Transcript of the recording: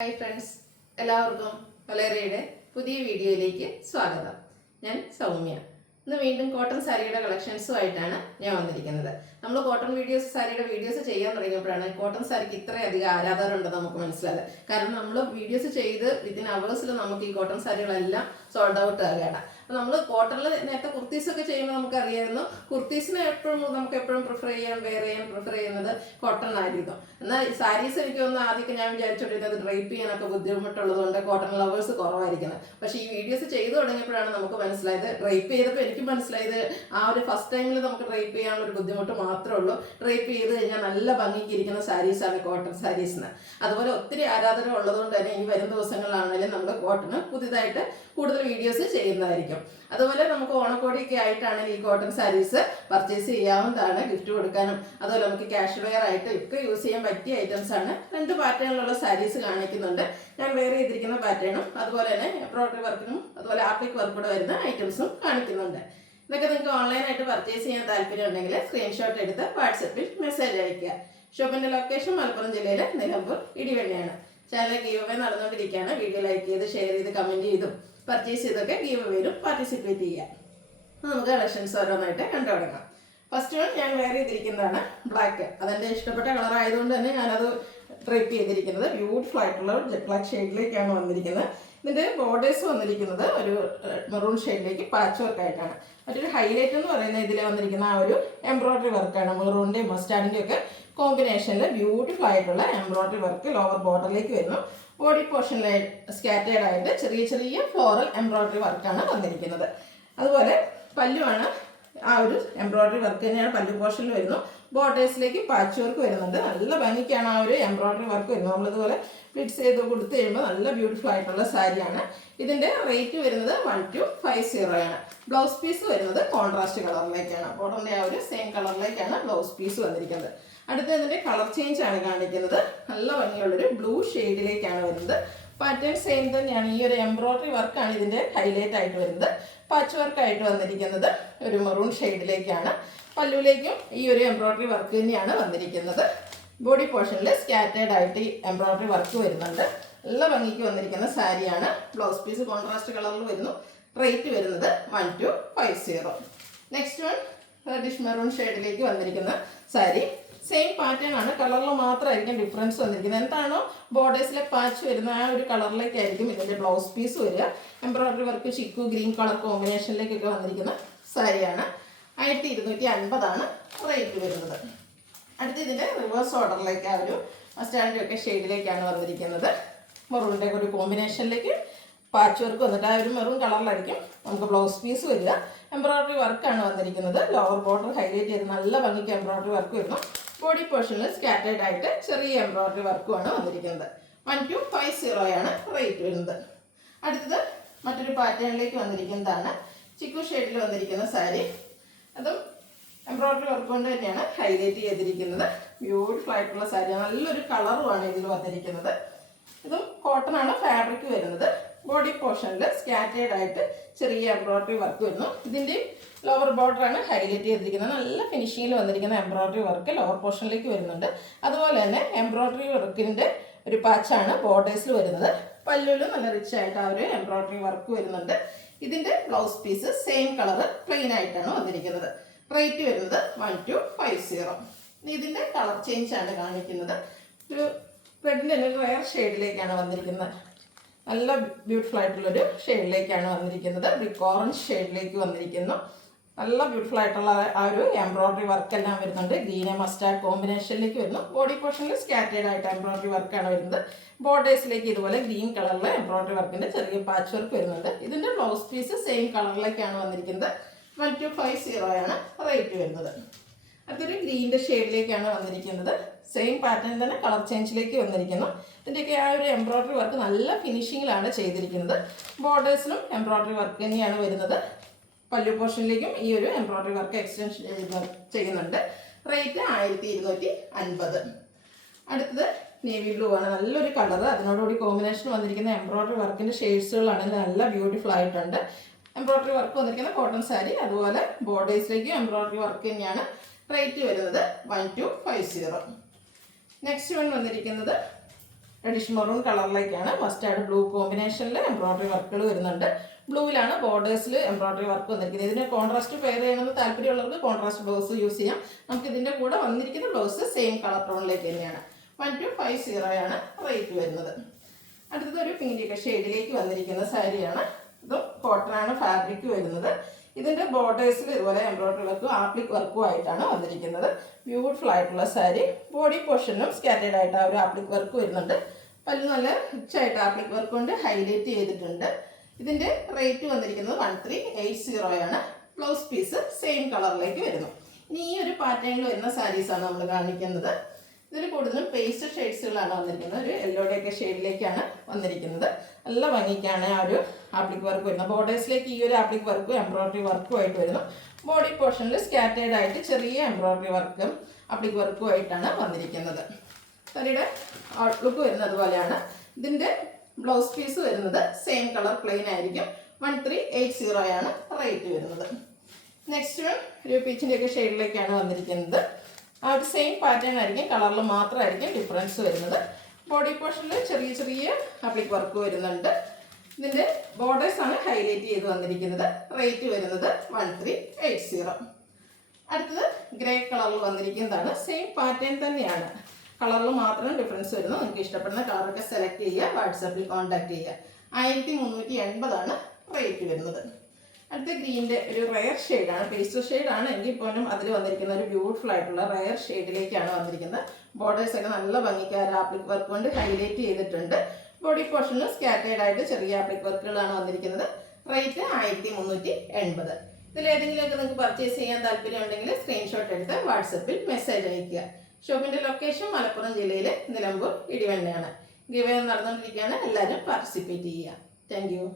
Hi friends, എല്ലാവർക്കും വലേറിയയുടെ പുതിയ വീഡിയോയിലേക്ക് സ്വാഗതം. ഞാൻ സൗമ്യ. ഇന്ന് വീണ്ടും കോട്ടൺ സാരിയുടെ കളക്ഷൻസുമായിട്ടാണ് ഞാൻ വന്നിരിക്കുന്നത്. നമ്മൾ കോട്ടൺ സാരിയുടെ വീഡിയോസ് ചെയ്യാൻ തുടങ്ങിയപ്പോഴാണ് കോട്ടൺ സാരിക്ക് ഇത്രയധികം ആരാധകരുണ്ടെന്ന് നമുക്ക് മനസ്സിലായത്. കാരണം നമ്മൾ വീഡിയോസ് ചെയ്ത് വിത്തിൻ അവേഴ്സിൽ നമുക്ക് ഈ കോട്ടൺ സാരികളെല്ലാം സോൾഡ് ഔട്ട് ആകുകയാണ്. നമ്മൾ കോട്ടണിൽ നേരത്തെ കുർത്തീസൊക്കെ ചെയ്യുമ്പോൾ നമുക്കറിയായിരുന്നു, കുർത്തീസിന് നമുക്ക് എപ്പോഴും പ്രിഫർ ചെയ്യുന്നത് കോട്ടൺ ആയിരുന്നു. എന്നാൽ സാരീസ് എനിക്ക് തോന്നുന്നു ആദ്യമൊക്കെ ഞാൻ വിചാരിച്ചോണ്ടിരുന്നത് ഡ്രൈപ്പ് ചെയ്യാനൊക്കെ ബുദ്ധിമുട്ടുള്ളതുകൊണ്ട് കോട്ടൺ ലവേഴ്സ് കുറവായിരിക്കുന്നത്. പക്ഷേ ഈ വീഡിയോസ് ചെയ്തു തുടങ്ങിയപ്പോഴാണ് നമുക്ക് മനസ്സിലായത്, ഡ്രൈപ്പ് ചെയ്തപ്പോൾ എനിക്ക് മനസ്സിലായത് ആ ഒരു ഫസ്റ്റ് ടൈമിൽ നമുക്ക് ഡ്രൈപ്പ് ചെയ്യാനുള്ള ഒരു ബുദ്ധിമുട്ട് മാത്രമേ ഉള്ളൂ. ഡ്രൈപ്പ് ചെയ്ത് കഴിഞ്ഞാൽ നല്ല ഭംഗിക്ക് ഇരിക്കുന്ന സാരീസാണ് കോട്ടൺ സാരീസിന്. അതുപോലെ ഒത്തിരി ആരാധന ഉള്ളതുകൊണ്ട് തന്നെ ഈ വരും ദിവസങ്ങളിലാണെങ്കിലും നമ്മൾ കോട്ടണ് പുതിയതായിട്ട് കൂടുതൽ വീഡിയോസ് ചെയ്യുന്നതായിരിക്കും. അതുപോലെ നമുക്ക് ഓണക്കോടിയൊക്കെ ആയിട്ടാണെങ്കിൽ ഈ കോട്ടൺ സാരീസ് പർച്ചേസ് ചെയ്യാവുന്നതാണ്, ഗിഫ്റ്റ് കൊടുക്കാനും. അതുപോലെ നമുക്ക് ക്യാഷ് വെയർ ആയിട്ട് ഒക്കെ യൂസ് ചെയ്യാൻ പറ്റിയ ഐറ്റംസ് ആണ്. 2 പാറ്റേണിലുള്ള സാരീസ് കാണിക്കുന്നുണ്ട്. ഞാൻ വെയർ ചെയ്തിരിക്കുന്ന പാറ്റേണും അതുപോലെ തന്നെ എംബ്രോയിഡറി വർക്കിനും അതുപോലെ ആപ്ലിക് വർക്ക് കൂടെ വരുന്ന ഐറ്റംസും കാണിക്കുന്നുണ്ട്. ഇതൊക്കെ നിങ്ങൾക്ക് ഓൺലൈനായിട്ട് പർച്ചേസ് ചെയ്യാൻ താല്പര്യം ഉണ്ടെങ്കിൽ സ്ക്രീൻഷോട്ട് എടുത്ത് വാട്സപ്പിൽ മെസ്സേജ് അയയ്ക്കുക. ഷോപ്പിന്റെ ലൊക്കേഷൻ മലപ്പുറം ജില്ലയിലെ നിലമ്പൂർ ഇടിവെണ്ണയാണ്. ചാനൽ ഗീവ് അവേ നടന്നുകൊണ്ടിരിക്കുകയാണ്. വീഡിയോ ലൈക്ക് ചെയ്ത് ഷെയർ ചെയ്ത് കമന്റ് ചെയ്തും പർച്ചേസ് ചെയ്തൊക്കെ ഗീവ് അവേയിലും പാർട്ടിസിപ്പേറ്റ് ചെയ്യാം. നമുക്ക് കളക്ഷൻസ് ഓരോന്നായിട്ട് കണ്ടു തുടങ്ങാം. ഫസ്റ്റ് വൺ ഞാൻ വെയർ ചെയ്തിരിക്കുന്നതാണ് ബ്ലാക്ക്. അതെൻ്റെ ഇഷ്ടപ്പെട്ട കളർ ആയതുകൊണ്ട് തന്നെ ഞാനത് ഡ്രൈപ്പ് ചെയ്തിരിക്കുന്നത് ബ്യൂട്ടിഫുൾ ആയിട്ടുള്ള ജെറ്റ് ബ്ലാക്ക് ഷെയ്ഡിലേക്കാണ് വന്നിരിക്കുന്നത്. ഇതിൻ്റെ ബോർഡേഴ്സ് വന്നിരിക്കുന്നത് ഒരു മെറൂൺ ഷെയ്ഡിലേക്ക് പാച്ച് വർക്ക് ആയിട്ടാണ്. മറ്റൊരു ഹൈലൈറ്റ് എന്ന് പറയുന്നത് ഇതിൽ വന്നിരിക്കുന്ന ആ ഒരു എംബ്രോയിഡറി വർക്കാണ്. മെറൂണിൻ്റെയും മസ്റ്റാർഡിൻ്റെയും ഒക്കെ കോമ്പിനേഷനിൽ ബ്യൂട്ടിഫുൾ ആയിട്ടുള്ള എംബ്രോയിഡറി വർക്ക് ലോവർ ബോർഡറിലേക്ക് വരുന്നു. ബോഡി പോർഷനിൽ സ്കാറ്റേഡ് ആയിട്ട് ചെറിയ ചെറിയ ഫ്ലോറൽ എംബ്രോയിഡറി വർക്കാണ് വന്നിരിക്കുന്നത്. അതുപോലെ പല്ലുവാണ് ആ ഒരു എംബ്രോയിഡറി വർക്ക് തന്നെയാണ് പല്ലു പോർഷനിൽ വരുന്നു. ബോർഡേഴ്സിലേക്ക് പാച്ച് വർക്ക് വരുന്നുണ്ട്. നല്ല ഭംഗിക്കാണ് ആ ഒരു എംബ്രോയിഡറി വർക്ക് വരുന്നത്. നമ്മളിതുപോലെ പ്ലിറ്റ്സ് ചെയ്ത് കൊടുത്തു കഴിയുമ്പോൾ നല്ല ബ്യൂട്ടിഫുൾ ആയിട്ടുള്ള സാരിയാണ്. ഇതിൻ്റെ റേറ്റ് വരുന്നത് 1250 ആണ്. ബ്ലൗസ് പീസ് വരുന്നത് കോൺട്രാസ്റ്റ് കളറിലേക്കാണ്. ബോർഡറിൻ്റെ ആ ഒരു സെയിം കളറിലേക്കാണ് ബ്ലൗസ് പീസ് വന്നിരിക്കുന്നത്. അടുത്ത ഇതിൻ്റെ കളർ ചേഞ്ച് ആണ് കാണിക്കുന്നത്. നല്ല ഭംഗിയുള്ളൊരു ബ്ലൂ ഷെയ്ഡിലേക്കാണ് വരുന്നത്. പാറ്റേൺ സെയിം തന്നെയാണ്. ഈ ഒരു എംബ്രോയിഡറി വർക്കാണ് ഇതിൻ്റെ ഹൈലൈറ്റ് ആയിട്ട് വരുന്നത്. പാച്ച് വർക്കായിട്ട് വന്നിരിക്കുന്നത് ഒരു മെറൂൺ ഷെയ്ഡിലേക്കാണ്. പല്ലുവിലേക്കും ഈ ഒരു എംബ്രോയിഡറി വർക്ക് തന്നെയാണ് വന്നിരിക്കുന്നത്. ബോഡി പോർഷനിൽ സ്കാറ്റേഡ് ആയിട്ട് ഈ എംബ്രോയിഡറി വർക്ക് വരുന്നുണ്ട്. നല്ല ഭംഗിക്ക് വന്നിരിക്കുന്ന സാരിയാണ്. ബ്ലൗസ് പീസ് കോൺട്രാസ്റ്റ് കളറിൽ വരുന്നു. റേറ്റ് വരുന്നത് 1250. നെക്സ്റ്റ് വൺ റെഡിഷ് മെറൂൺ ഷെയ്ഡിലേക്ക് വന്നിരിക്കുന്ന സാരി. സെയിം പാറ്റേൺ ആണ്, കളറിൽ മാത്രമായിരിക്കും ഡിഫറൻസ് വന്നിരിക്കുന്നത്. എന്താണോ ബോർഡേഴ്സിലെ പാച്ച് വരുന്ന ആ ഒരു കളറിലേക്കായിരിക്കും ഇതിൻ്റെ ബ്ലൗസ് പീസ് വരിക. എംബ്രോയിഡറി വർക്ക് ചിക്കു ഗ്രീൻ കളർ കോമ്പിനേഷനിലേക്കൊക്കെ വന്നിരിക്കുന്ന സാരിയാണ്. 1250 ആണ് റേറ്റ് വരുന്നത്. അടുത്ത് ഇതിൻ്റെ റിവേഴ്സ് ഓർഡറിലേക്ക് ആ ഒരു മസ്റ്റാർഡിൻ്റെ ഒക്കെ ഷെയ്ഡിലേക്കാണ് വന്നിരിക്കുന്നത്. മെറൂണിൻ്റെ ഒരു കോമ്പിനേഷനിലേക്ക് പാച്ച് വർക്ക് വന്നിട്ട് ആ ഒരു മെറൂൺ കളറിലായിരിക്കും നമുക്ക് ബ്ലൗസ് പീസ് വരിക. എംബ്രോയിഡറി വർക്കാണ് വന്നിരിക്കുന്നത്. ലോവർ ബോർഡർ ഹൈലൈറ്റ് ചെയ്ത് നല്ല ഭംഗിക്ക് എംബ്രോയിഡറി വർക്ക് വരുന്നു. ബോഡി പോർഷനിൽ സ്കാറ്റേഡ് ആയിട്ട് ചെറിയ എംബ്രോയിഡറി വർക്കുമാണ് വന്നിരിക്കുന്നത്. 1250 ആണ് റേറ്റ് വരുന്നത്. അടുത്തത് മറ്റൊരു പാറ്റേണിലേക്ക് വന്നിരിക്കുന്നതാണ്. ചിക്കു ഷെയ്ഡിൽ വന്നിരിക്കുന്ന സാരി. അതും എംബ്രോയിഡറി വർക്ക് കൊണ്ട് തന്നെയാണ് ഹൈലൈറ്റ് ചെയ്തിരിക്കുന്നത്. ബ്യൂട്ടിഫുൾ ആയിട്ടുള്ള സാരിയാണ്. നല്ലൊരു കളറുമാണ് ഇതിൽ വന്നിരിക്കുന്നത്. ഇതും കോട്ടൺ ആണ് ഫാബ്രിക് വരുന്നത്. ബോഡി പോർഷനിൽ സ്കാറ്റേഡ് ആയിട്ട് ചെറിയ എംബ്രോയിഡറി വർക്ക് വരുന്നു. ഇതിൻ്റെ ലോവർ ബോർഡറാണ് ഹൈലൈറ്റ് ചെയ്തിരിക്കുന്നത്. നല്ല ഫിനിഷിങ്ങിൽ വന്നിരിക്കുന്ന എംബ്രോയിഡറി വർക്ക് ലോവർ പോർഷനിലേക്ക് വരുന്നുണ്ട്. അതുപോലെ തന്നെ എംബ്രോയിഡറി വർക്കിൻ്റെ ഒരു പാച്ചാണ് ബോർഡേഴ്സിൽ വരുന്നത്. പല്ലുവിലും നല്ല റിച്ച് ആയിട്ട് ആ ഒരു എംബ്രോയിഡറി വർക്ക് വരുന്നുണ്ട്. ഇതിൻ്റെ blouse piece same colour plain ആയിട്ടാണ് വന്നിരിക്കുന്നത്. റേറ്റ് വരുന്നത് 1250. ഇതിൻ്റെ കളർ ചേഞ്ച് ആണ് കാണിക്കുന്നത്. ഒരു റെഡിൻ്റെ തന്നെ റയർ ഷെയ്ഡിലേക്കാണ് വന്നിരിക്കുന്നത്. നല്ല ബ്യൂട്ടിഫുൾ ആയിട്ടുള്ളൊരു ഷെയ്ഡിലേക്കാണ് വന്നിരിക്കുന്നത്. ബ്രിക്ക് ഓറഞ്ച് ഷെയ്ഡിലേക്ക് വന്നിരിക്കുന്നു. നല്ല ബ്യൂട്ടിഫുൾ ആയിട്ടുള്ള ആ ഒരു എംബ്രോയിഡറി വർക്കെല്ലാം വരുന്നുണ്ട്. ഗ്രീൻ മസ്റ്റാർഡ് കോമ്പിനേഷനിലേക്ക് വരുന്നു. ബോഡി പോർഷനിൽ സ്കാറ്റേഡ് ആയിട്ട് എംബ്രോയിഡറി വർക്കാണ് വരുന്നത്. ബോർഡേഴ്സിലേക്ക് ഇതുപോലെ ഗ്രീൻ കളറിൽ എംബ്രോയിഡറി വർക്കിൻ്റെ ചെറിയ പാച്ച് വർക്ക് വരുന്നുണ്ട്. ഇതിൻ്റെ ബ്ലൗസ് പീസ് സെയിം കളറിലേക്കാണ് വന്നിരിക്കുന്നത്. 1250 ആണ് റേറ്റ് വരുന്നത്. അതൊരു ഗ്രീൻ്റെ ഷെയ്ഡിലേക്കാണ് വന്നിരിക്കുന്നത്. സെയിം പാറ്റേൺ തന്നെ കളർ ചേഞ്ചിലേക്ക് വന്നിരിക്കുന്നു. ഇതിൻ്റെയൊക്കെ ആ ഒരു എംബ്രോയിഡറി വർക്ക് നല്ല ഫിനിഷിങ്ങിലാണ് ചെയ്തിരിക്കുന്നത്. ബോർഡേഴ്സിലും എംബ്രോയിഡറി വർക്ക് തന്നെയാണ് വരുന്നത്. പല്ലു പോർഷനിലേക്കും ഈ ഒരു എംബ്രോയിഡറി വർക്ക് എക്സ്റ്റൻഷൻ ചെയ്യുന്നുണ്ട്. റേറ്റ് 1250. അടുത്തത് നേവി ബ്ലൂ ആണ്. നല്ലൊരു കളർ. അതിനോടുകൂടി കോമ്പിനേഷൻ വന്നിരിക്കുന്ന എംബ്രോയിഡറി വർക്കിൻ്റെ ഷെയ്ഡ്സുകളാണ് നല്ല ബ്യൂട്ടിഫുൾ ആയിട്ടുണ്ട്. എംബ്രോയിഡറി വർക്ക് വന്നിരിക്കുന്ന കോട്ടൺ സാരി. അതുപോലെ ബോർഡേഴ്സിലേക്കും എംബ്രോയിഡറി വർക്ക് തന്നെയാണ്. റേറ്റ് വരുന്നത് 1250. നെക്സ്റ്റ് വൺ വന്നിരിക്കുന്നത് റെഡിഷ് മെറൂൺ കളറിലേക്കാണ് മസ്റ്റാർഡ് ബ്ലൂ കോമ്പിനേഷനിൽ എംബ്രോയിഡറി വർക്കുകൾ വരുന്നുണ്ട്. ബ്ലൂവിലാണ് ബോർഡേഴ്സിൽ എംബ്രോയിഡറി വർക്ക് വന്നിരിക്കുന്നത്. ഇതിന് കോൺട്രാസ്റ്റ് പെയർ ചെയ്യണമെന്ന് താല്പര്യമുള്ളവർക്ക് കോൺട്രാസ്റ്റ് ബ്ലൗസ് യൂസ് ചെയ്യാം. നമുക്ക് ഇതിൻ്റെ കൂടെ വന്നിരിക്കുന്ന ബ്ലൗസ് സെയിം കളർ ടോണിലേക്ക് തന്നെയാണ്. 1250 ആണ് റേറ്റ് വരുന്നത്. അടുത്തതൊരു പിങ്കിൻ്റെ ഷെയ്ഡിലേക്ക് വന്നിരിക്കുന്ന സാരിയാണ്. ഇതും കോട്ടനാണ് ഫാബ്രിക് വരുന്നത്. ഇതിൻ്റെ ബോർഡേഴ്സിൽ ഇതുപോലെ എംബ്രോയിഡറി വർക്കും ആപ്ലിക് വർക്കും ആയിട്ടാണ് വന്നിരിക്കുന്നത്. ബ്യൂട്ടിഫുൾ ആയിട്ടുള്ള സാരി. ബോഡി പോർഷനും സ്കാറ്റേഡ് ആയിട്ട് ആ ഒരു ആപ്ലിക് വർക്ക് വരുന്നുണ്ട്. പല്ല് നല്ല റിച്ച് ആയിട്ട് ആപ്ലിക് വർക്ക് കൊണ്ട് ഹൈലൈറ്റ് ചെയ്തിട്ടുണ്ട്. ഇതിൻ്റെ റേറ്റ് വന്നിരിക്കുന്നത് 1380 ആണ്. ബ്ലൗസ് പീസ് സെയിം കളറിലേക്ക് വരുന്നു. ഇനി ഈ ഒരു പാറ്റേണിൽ വരുന്ന സാരീസാണ് നമ്മൾ കാണിക്കുന്നത്. ഇതിൽ കൂടുതലും പേസ്റ്റൽ ഷെയ്ഡ്സുകളാണ് വന്നിരിക്കുന്നത്. ഒരു യെല്ലോയുടെയൊക്കെ ഷെയ്ഡിലേക്കാണ് വന്നിരിക്കുന്നത്. നല്ല ഭംഗിക്കാണ് ആ ഒരു ആപ്ലിക് വർക്ക് വരുന്നത്. ബോർഡേഴ്സിലേക്ക് ഈ ഒരു ആപ്ലിക് വർക്കും എംബ്രോയിഡറി വർക്കും ആയിട്ട് വരുന്നു. ബോഡി പോർഷനിൽ സ്കാറ്റേഡ് ആയിട്ട് ചെറിയ എംബ്രോയിഡറി വർക്കും ആപ്ലിക് വർക്കും ആയിട്ടാണ് വന്നിരിക്കുന്നത്. സാരിയുടെ ഔട്ട്ലുക്ക് വരുന്നത് പോലെയാണ്. ഇതിൻ്റെ ബ്ലൗസ് പീസ് വരുന്നത് സെയിം കളർ പ്ലെയിൻ ആയിരിക്കും. 1380 ആണ് റേറ്റ് വരുന്നത്. നെക്സ്റ്റ് വൺ ഒരു പീച്ചിൻ്റെയൊക്കെ ഷെയ്ഡിലേക്കാണ് വന്നിരിക്കുന്നത്. ആ ഒരു സെയിം പാറ്റേൺ ആയിരിക്കും, കളറിൽ മാത്രമായിരിക്കും ഡിഫറൻസ് വരുന്നത്. ബോഡി പോർഷനിൽ ചെറിയ ചെറിയ ആപ്ലിക് വർക്ക് വരുന്നുണ്ട്. ഇതിൻ്റെ ബോർഡേഴ്സാണ് ഹൈലൈറ്റ് ചെയ്ത് വന്നിരിക്കുന്നത്. റേറ്റ് വരുന്നത് 1380. അടുത്തത് ഗ്രേ കളറിൽ വന്നിരിക്കുന്നതാണ്. സെയിം പാറ്റേൺ തന്നെയാണ്, കളറിൽ മാത്രം ഡിഫറൻസ് വരുന്നു. നിങ്ങൾക്ക് ഇഷ്ടപ്പെടുന്ന കളറൊക്കെ സെലക്ട് ചെയ്യുക, വാട്സാപ്പിൽ കോൺടാക്ട് ചെയ്യുക. 1380 ആണ് റേറ്റ് വരുന്നത്. അടുത്ത ഗ്രീൻ്റെ ഒരു റെയർ ഷെയ്ഡാണ്. പേസ്റ്റൽ ഷെയ്ഡാണ് എങ്കിൽ പോലും അതിൽ വന്നിരിക്കുന്ന ഒരു ബ്യൂട്ടിഫുൾ ആയിട്ടുള്ള റെയർ ഷെയ്ഡിലേക്കാണ് വന്നിരിക്കുന്നത്. ബോർഡേഴ്സൊക്കെ നല്ല ഭംഗിക്കാർ ആപ്ലിക് വർക്ക് കൊണ്ട് ഹൈലൈറ്റ് ചെയ്തിട്ടുണ്ട്. ബോഡി പോർഷനിൽ സ്കാറ്റേഡ് ആയിട്ട് ചെറിയ ആപ്ലിക് വർക്കുകളാണ് വന്നിരിക്കുന്നത്. റേറ്റ് 1380. ഇതിലേതെങ്കിലുമൊക്കെ നിങ്ങൾക്ക് പർച്ചേസ് ചെയ്യാൻ താല്പര്യമുണ്ടെങ്കിൽ സ്ക്രീൻഷോട്ട് എടുത്ത് വാട്സപ്പിൽ മെസ്സേജ് അയയ്ക്കുക. ഷോപ്പിൻ്റെ ലൊക്കേഷൻ മലപ്പുറം ജില്ലയിലെ നിലമ്പൂർ ഇടിവണ്ണയാണ്. ഗിവ് അവേ നടന്നുകൊണ്ടിരിക്കുകയാണ്. എല്ലാവരും പാർട്ടിസിപ്പേറ്റ് ചെയ്യുക. Thank you.